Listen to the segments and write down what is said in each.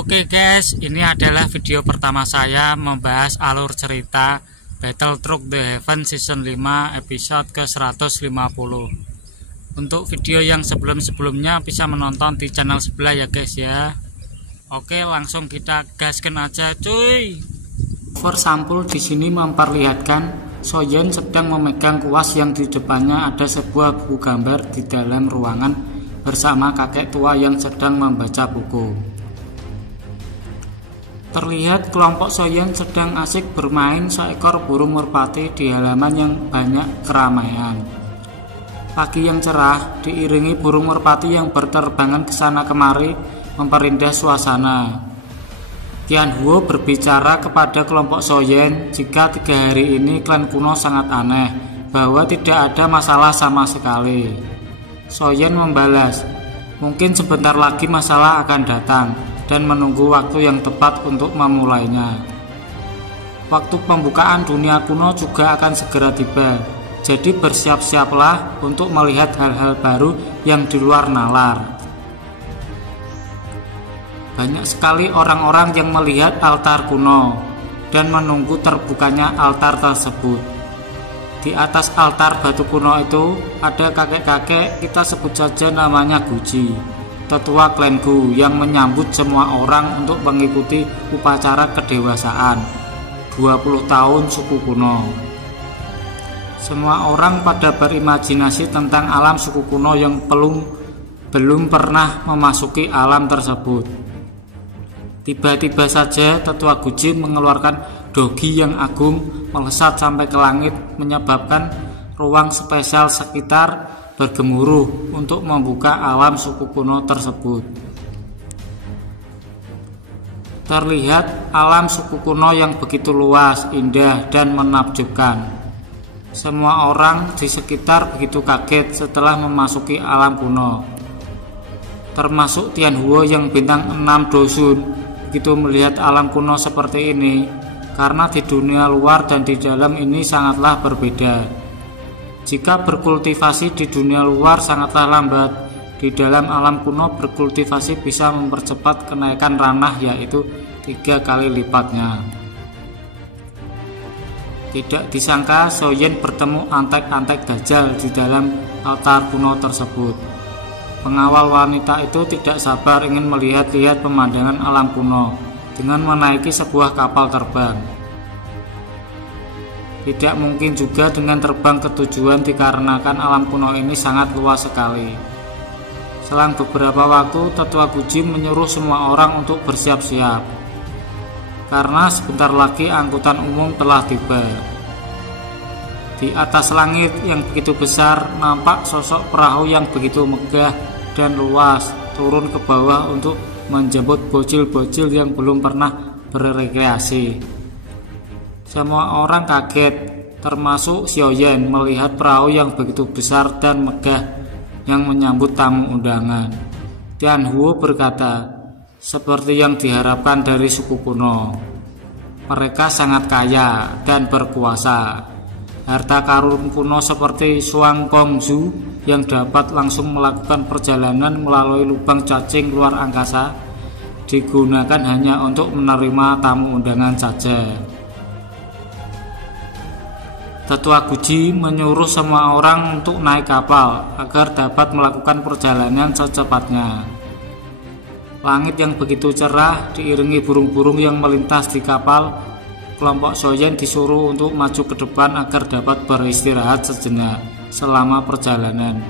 Oke guys, ini adalah video pertama saya membahas alur cerita Battle Truck The Heaven Season 5 episode ke-150. Untuk video yang sebelum-sebelumnya bisa menonton di channel sebelah ya guys ya. Oke, langsung kita gaskan aja cuy. Cover sampul di sini memperlihatkan Soyeon sedang memegang kuas yang di depannya ada sebuah buku gambar di dalam ruangan bersama kakek tua yang sedang membaca buku. Terlihat kelompok Soyeon sedang asik bermain seekor burung merpati di halaman yang banyak keramaian. Pagi yang cerah diiringi burung merpati yang berterbangan ke sana kemari memperindah suasana. Tianhuo berbicara kepada kelompok Soyeon jika 3 hari ini klan kuno sangat aneh, bahwa tidak ada masalah sama sekali. Soyeon membalas, mungkin sebentar lagi masalah akan datang dan menunggu waktu yang tepat untuk memulainya. Waktu pembukaan dunia kuno juga akan segera tiba, jadi bersiap-siaplah untuk melihat hal-hal baru yang di luar nalar. Banyak sekali orang-orang yang melihat altar kuno dan menunggu terbukanya altar tersebut. Di atas altar batu kuno itu ada kakek-kakek, kita sebut saja namanya Guji, tetua klan Gu yang menyambut semua orang untuk mengikuti upacara kedewasaan 20 tahun suku kuno. Semua orang pada berimajinasi tentang alam suku kuno yang belum pernah memasuki alam tersebut. Tiba-tiba saja tetua Guji mengeluarkan dogi yang agung melesat sampai ke langit, menyebabkan ruang spesial sekitar bergemuruh untuk membuka alam suku kuno tersebut. Terlihat alam suku kuno yang begitu luas, indah, dan menakjubkan. Semua orang di sekitar begitu kaget setelah memasuki alam kuno, termasuk Tianhuo yang bintang 6 Dosun begitu melihat alam kuno seperti ini, karena di dunia luar dan di dalam ini sangatlah berbeda. Jika berkultivasi di dunia luar sangatlah lambat, di dalam alam kuno berkultivasi bisa mempercepat kenaikan ranah, yaitu 3 kali lipatnya. Tidak disangka Soyeon bertemu antek-antek Dajjal di dalam altar kuno tersebut. Pengawal wanita itu tidak sabar ingin melihat-lihat pemandangan alam kuno dengan menaiki sebuah kapal terbang. Tidak mungkin juga dengan terbang ke tujuan dikarenakan alam kuno ini sangat luas sekali. Selang beberapa waktu, tetua Guji menyuruh semua orang untuk bersiap-siap, karena sebentar lagi angkutan umum telah tiba. Di atas langit yang begitu besar, nampak sosok perahu yang begitu megah dan luas turun ke bawah untuk menjemput bocil-bocil yang belum pernah berrekreasi. Semua orang kaget, termasuk Soyeon, melihat perahu yang begitu besar dan megah yang menyambut tamu undangan. Tianhuo berkata, seperti yang diharapkan dari suku kuno, mereka sangat kaya dan berkuasa. Harta karun kuno seperti Suang Kongzu yang dapat langsung melakukan perjalanan melalui lubang cacing luar angkasa digunakan hanya untuk menerima tamu undangan saja. Tetua Guji menyuruh semua orang untuk naik kapal agar dapat melakukan perjalanan secepatnya. Langit yang begitu cerah diiringi burung-burung yang melintas di kapal. Kelompok Soyeon disuruh untuk maju ke depan agar dapat beristirahat sejenak selama perjalanan.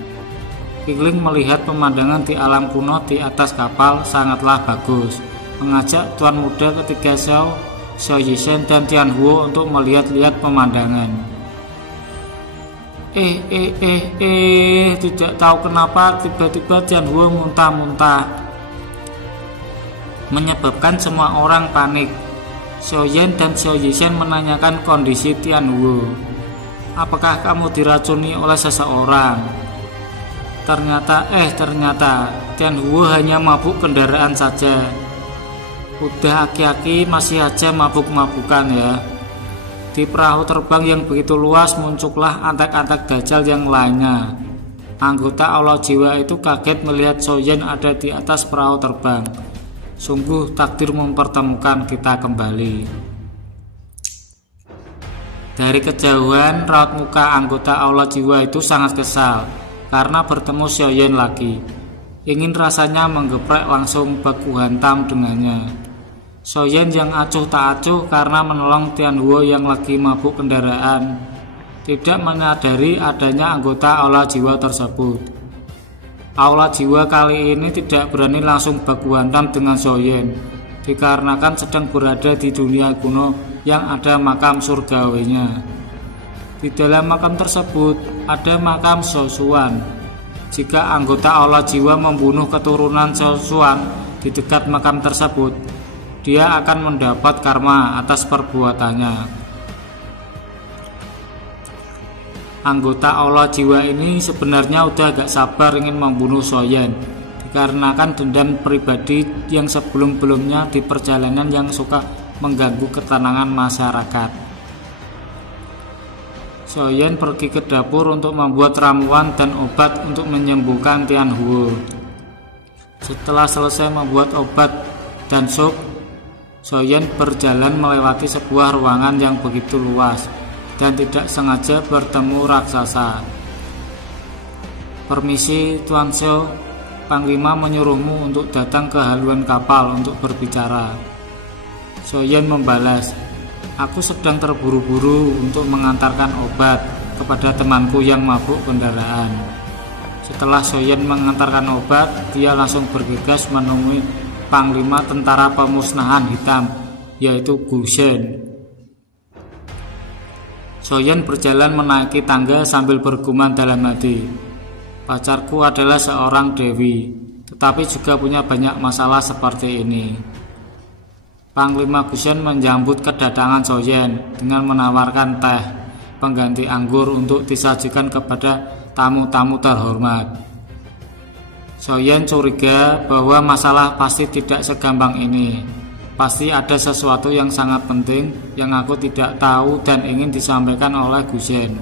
Kingling melihat pemandangan di alam kuno di atas kapal sangatlah bagus, mengajak tuan muda ketiga Soyeon dan Tianhuo untuk melihat-lihat pemandangan. Tidak tahu kenapa tiba-tiba Tianhuo muntah-muntah, menyebabkan semua orang panik. Soyeon dan Soyeon menanyakan kondisi Tianhuo. Apakah kamu diracuni oleh seseorang? Ternyata Tianhuo hanya mabuk kendaraan saja. Udah aki-aki masih aja mabuk-mabukan ya. Di perahu terbang yang begitu luas muncullah antek-antek Dajjal yang lainnya. Anggota Allah Jiwa itu kaget melihat Soyeon ada di atas perahu terbang. Sungguh takdir mempertemukan kita kembali. Dari kejauhan, raut muka anggota Aula Jiwa itu sangat kesal karena bertemu Xiaoyan lagi. Ingin rasanya menggeprek langsung baku hantam dengannya. Xiaoyan yang acuh tak acuh karena menolong Tianhuo yang lagi mabuk kendaraan, tidak menyadari adanya anggota Aula Jiwa tersebut. Aula Jiwa kali ini tidak berani langsung baku hantam dengan Xiaoyan, dikarenakan sedang berada di dunia kuno yang ada makam surgawinya. Di dalam makam tersebut ada makam Xiaoshuan. Jika anggota Aula Jiwa membunuh keturunan Xiaoshuan di dekat makam tersebut, dia akan mendapat karma atas perbuatannya. Anggota Aula Jiwa ini sebenarnya udah gak sabar ingin membunuh Xiaoyan, dikarenakan dendam pribadi yang sebelum-belumnya di perjalanan yang suka mengganggu ketenangan masyarakat. Xiaoyan pergi ke dapur untuk membuat ramuan dan obat untuk menyembuhkan Tianhuo. Setelah selesai membuat obat dan sup, Xiaoyan berjalan melewati sebuah ruangan yang begitu luas dan tidak sengaja bertemu raksasa. "Permisi Tuan Xiao, Panglima menyuruhmu untuk datang ke haluan kapal untuk berbicara." Xiaoyan membalas, "Aku sedang terburu-buru untuk mengantarkan obat kepada temanku yang mabuk kendaraan." Setelah Xiaoyan mengantarkan obat, dia langsung bergegas menemui Panglima Tentara Pemusnahan Hitam, yaitu Gu Shen. Xiaoyan berjalan menaiki tangga sambil bergumam dalam hati, "Pacarku adalah seorang dewi, tetapi juga punya banyak masalah seperti ini." Panglima Gu Shen menyambut kedatangan Xiaoyan dengan menawarkan teh pengganti anggur untuk disajikan kepada tamu-tamu terhormat. Xiaoyan curiga bahwa masalah pasti tidak segampang ini. Pasti ada sesuatu yang sangat penting yang aku tidak tahu dan ingin disampaikan oleh Gu Shen.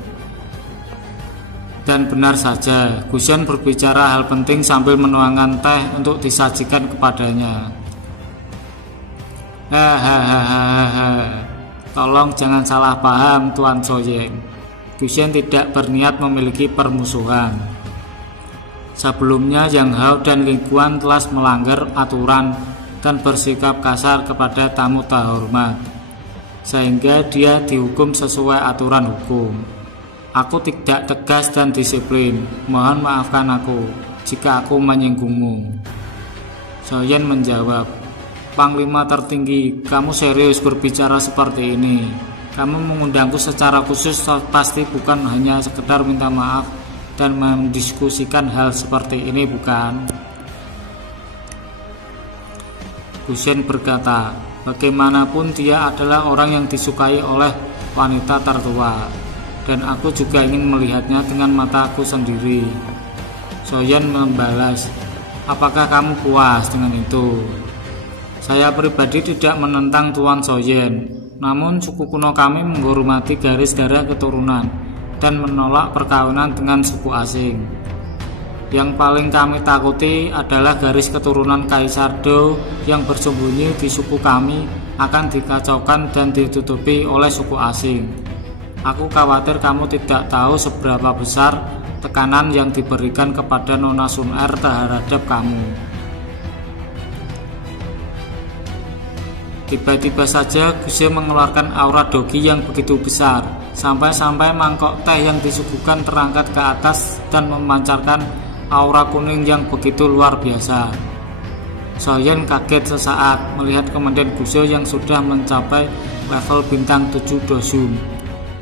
Dan benar saja, Gu Shen berbicara hal penting sambil menuangkan teh untuk disajikan kepadanya. "Hahaha, tolong jangan salah paham Tuan Xiaoyan. Gu Shen tidak berniat memiliki permusuhan. Sebelumnya Yang Hao dan Ling Guan telah melanggar aturan dan bersikap kasar kepada tamu terhormat, sehingga dia dihukum sesuai aturan hukum. Aku tidak tegas dan disiplin. Mohon maafkan aku jika aku menyinggungmu." Xiaoyan menjawab, "Panglima tertinggi, kamu serius berbicara seperti ini? Kamu mengundangku secara khusus pasti bukan hanya sekedar minta maaf dan mendiskusikan hal seperti ini, bukan?" Gu Shen berkata, "Bagaimanapun dia adalah orang yang disukai oleh wanita tertua, dan aku juga ingin melihatnya dengan mataku sendiri." Xiaoyan membalas, "Apakah kamu puas dengan itu?" "Saya pribadi tidak menentang Tuan Xiaoyan, namun suku kuno kami menghormati garis darah keturunan dan menolak perkawinan dengan suku asing. Yang paling kami takuti adalah garis keturunan Kaisar Dou yang bersembunyi di suku kami akan dikacaukan dan ditutupi oleh suku asing. Aku khawatir kamu tidak tahu seberapa besar tekanan yang diberikan kepada Nona Sun Er terhadap kamu." Tiba-tiba saja Gu Shen mengeluarkan aura dogi yang begitu besar, sampai-sampai mangkok teh yang disuguhkan terangkat ke atas dan memancarkan aura kuning yang begitu luar biasa. Xiaoyan kaget sesaat melihat Komandan Gu Shen yang sudah mencapai level bintang 7 Dosum,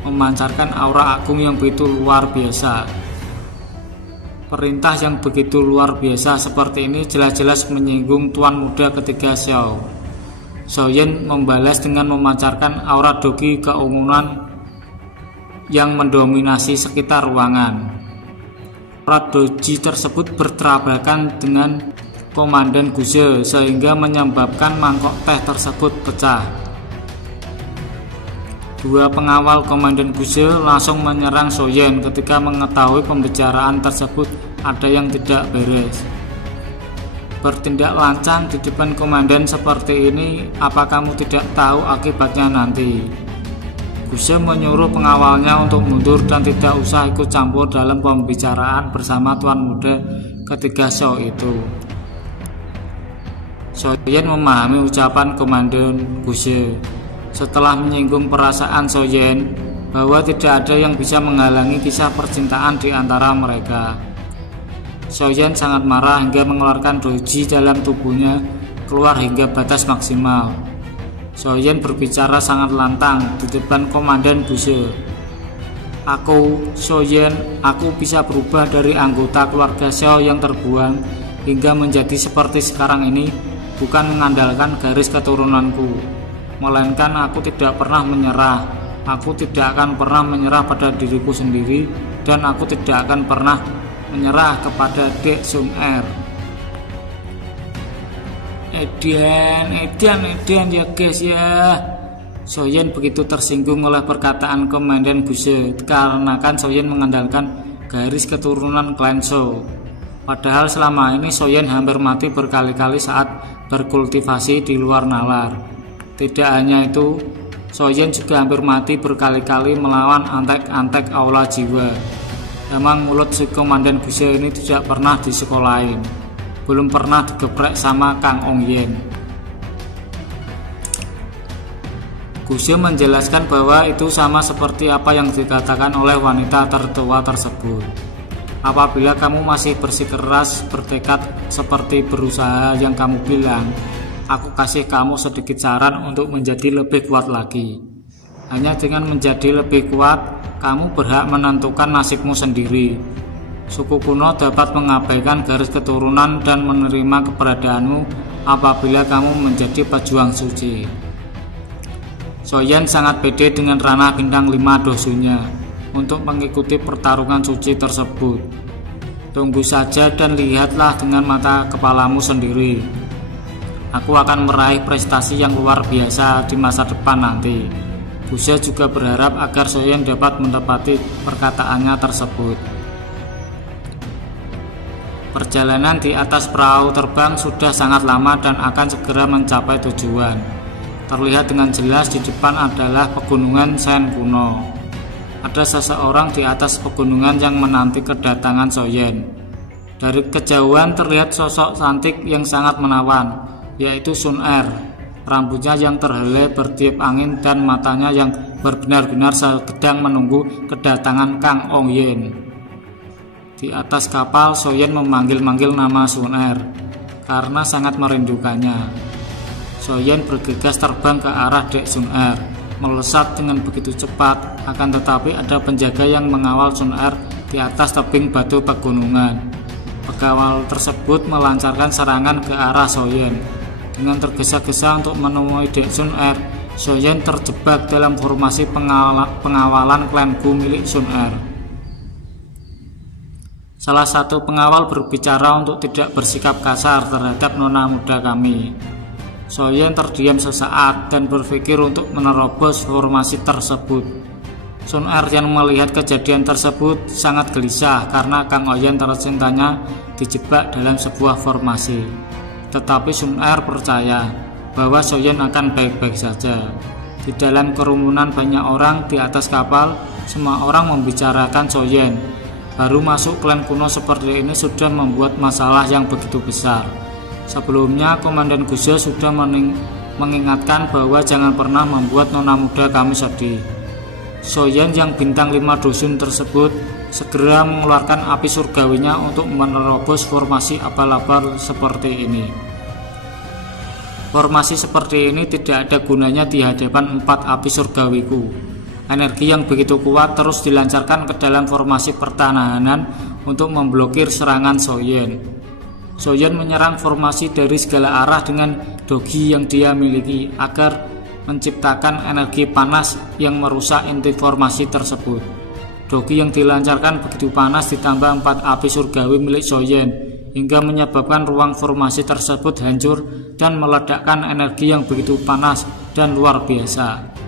memancarkan aura agung yang begitu luar biasa. Perintah yang begitu luar biasa seperti ini jelas-jelas menyinggung tuan muda ketiga Xiao. Xiaoyan membalas dengan memancarkan aura dogi keunguan yang mendominasi sekitar ruangan. Aura doji tersebut bertabrakan dengan Komandan Gu Shen sehingga menyebabkan mangkok teh tersebut pecah. Dua pengawal Komandan Gu Shen langsung menyerang Xiaoyan ketika mengetahui pembicaraan tersebut ada yang tidak beres. bertindak lancang di depan komandan seperti ini, apa kamu tidak tahu akibatnya nanti? Guse menyuruh pengawalnya untuk mundur dan tidak usah ikut campur dalam pembicaraan bersama tuan muda ketiga show itu. Soyen memahami ucapan komandan Guse. Setelah menyinggung perasaan Soyen bahwa tidak ada yang bisa menghalangi kisah percintaan di antara mereka, Soyen sangat marah hingga mengeluarkan doji dalam tubuhnya keluar hingga batas maksimal. Soyen berbicara sangat lantang di depan komandan Guse. Aku, Soyen, aku bisa berubah dari anggota keluarga Xiao yang terbuang hingga menjadi seperti sekarang ini bukan mengandalkan garis keturunanku, melainkan aku tidak pernah menyerah. Aku tidak akan pernah menyerah pada diriku sendiri, dan aku tidak akan pernah menyerah kepada Dek Sun Er. Edian ya guys ya. Soyen begitu tersinggung oleh perkataan komandan Guse, karena kan Soyen mengandalkan garis keturunan klan Shou. Padahal selama ini Soyen hampir mati berkali-kali saat berkultivasi di luar nalar. Tidak hanya itu, Soyen juga hampir mati berkali-kali melawan antek-antek aula jiwa. Emang mulut si komandan Guse ini tidak pernah disekolahin, belum pernah digeprek sama Kang Ong Yen. Guse menjelaskan bahwa itu sama seperti apa yang dikatakan oleh wanita tertua tersebut. Apabila kamu masih bersikeras bertekad seperti berusaha yang kamu bilang, aku kasih kamu sedikit saran untuk menjadi lebih kuat lagi. Hanya dengan menjadi lebih kuat, kamu berhak menentukan nasibmu sendiri. Suku kuno dapat mengabaikan garis keturunan dan menerima keberadaanmu apabila kamu menjadi pejuang suci. Soyen sangat pede dengan ranah bintang 5 dosunya untuk mengikuti pertarungan suci tersebut. Tunggu saja dan lihatlah dengan mata kepalamu sendiri. Aku akan meraih prestasi yang luar biasa di masa depan nanti. Guse juga berharap agar Soyen dapat menepati perkataannya tersebut. Perjalanan di atas perahu terbang sudah sangat lama dan akan segera mencapai tujuan. Terlihat dengan jelas di depan adalah pegunungan Shen kuno. Ada seseorang di atas pegunungan yang menanti kedatangan Soyen. Dari kejauhan terlihat sosok cantik yang sangat menawan, yaitu Sun Er. Rambutnya yang terhelai bertiup angin dan matanya yang benar-benar sedang menunggu kedatangan Kang Ong Yen. Di atas kapal, Soyen memanggil-manggil nama Sun Er karena sangat merindukannya. Soyen bergegas terbang ke arah Dek Sun Er, melesat dengan begitu cepat. Akan tetapi ada penjaga yang mengawal Sun Er di atas tebing batu pegunungan. Pengawal tersebut melancarkan serangan ke arah Soyen. Dengan tergesa-gesa untuk menemui Dek Sun Er, Soyen terjebak dalam formasi pengawalan klan Gu milik Sun Er. Salah satu pengawal berbicara untuk tidak bersikap kasar terhadap nona muda kami. Soyen terdiam sesaat dan berpikir untuk menerobos formasi tersebut. Sun Er yang melihat kejadian tersebut sangat gelisah karena Kang Oyen tercintanya dijebak dalam sebuah formasi. Tetapi Sun Er percaya bahwa Soyen akan baik-baik saja. Di dalam kerumunan banyak orang di atas kapal, semua orang membicarakan Soyen. Baru masuk klan kuno seperti ini sudah membuat masalah yang begitu besar. Sebelumnya komandan Guse sudah mengingatkan bahwa jangan pernah membuat nona muda kami sedih. Soyen yang bintang 5 dusun tersebut segera mengeluarkan api surgawinya untuk menerobos formasi abal-abal seperti ini. Formasi seperti ini tidak ada gunanya di hadapan 4 api surgawiku. Energi yang begitu kuat terus dilancarkan ke dalam formasi pertahanan untuk memblokir serangan Soyen. Soyen menyerang formasi dari segala arah dengan dogi yang dia miliki agar menciptakan energi panas yang merusak inti formasi tersebut. Dogi yang dilancarkan begitu panas ditambah 4 api surgawi milik Soyen hingga menyebabkan ruang formasi tersebut hancur dan meledakkan energi yang begitu panas dan luar biasa.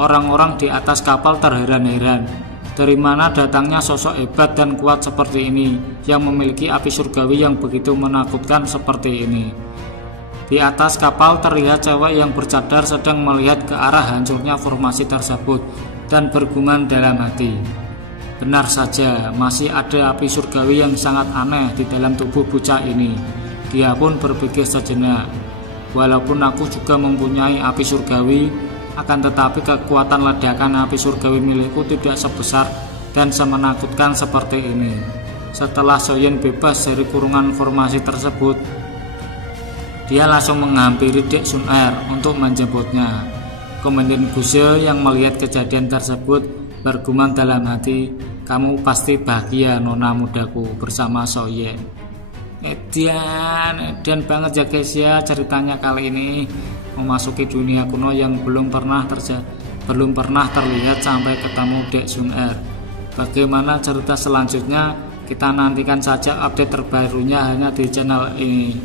Orang-orang di atas kapal terheran-heran. Dari mana datangnya sosok hebat dan kuat seperti ini yang memiliki api surgawi yang begitu menakutkan seperti ini? Di atas kapal terlihat cewek yang bercadar sedang melihat ke arah hancurnya formasi tersebut dan bergumam dalam hati. Benar saja, masih ada api surgawi yang sangat aneh di dalam tubuh bocah ini. Dia pun berpikir sejenak, walaupun aku juga mempunyai api surgawi, akan tetapi kekuatan ledakan api surgawi milikku tidak sebesar dan semenakutkan seperti ini. Setelah Soyen bebas dari kurungan formasi tersebut, dia langsung menghampiri Dek Sun Er untuk menjemputnya. Komandan Guse yang melihat kejadian tersebut bergumam dalam hati, kamu pasti bahagia nona mudaku bersama Soyen. Edan banget ya guys ya, ceritanya kali ini memasuki dunia kuno yang belum pernah terlihat sampai ketemu Dek Sun Er. Bagaimana cerita selanjutnya? Kita nantikan saja update terbarunya hanya di channel ini.